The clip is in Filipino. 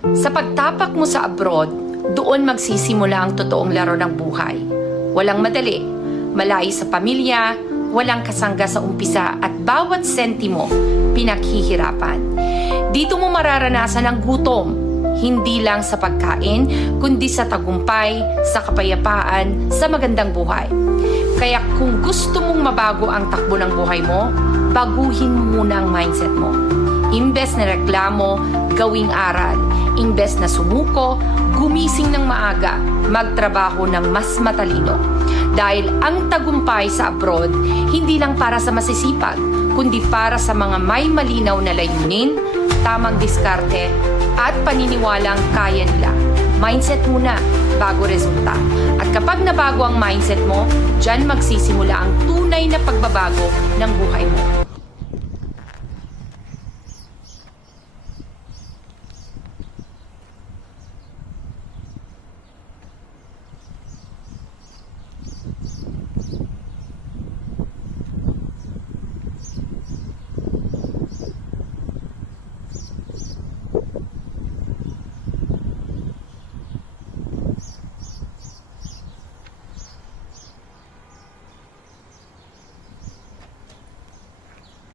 Sa pagtapak mo sa abroad, doon magsisimula ang totoong laro ng buhay. Walang madali, malayo sa pamilya, walang kasangga sa umpisa at bawat sentimo pinaghihirapan. Dito mo mararanasan ang gutom, hindi lang sa pagkain, kundi sa tagumpay, sa kapayapaan, sa magandang buhay. Kaya kung gusto mong mabago ang takbo ng buhay mo, baguhin mo muna ang mindset mo. Imbes na reklamo, gawing aral. Imbes na sumuko, gumising ng maaga, magtrabaho ng mas matalino. Dahil ang tagumpay sa abroad, hindi lang para sa masisipag, kundi para sa mga may malinaw na layunin, tamang diskarte, at paniniwalang kaya nila. Mindset muna, bago resulta. At kapag nabago ang mindset mo, dyan magsisimula ang tunay na pagbabago ng buhay mo.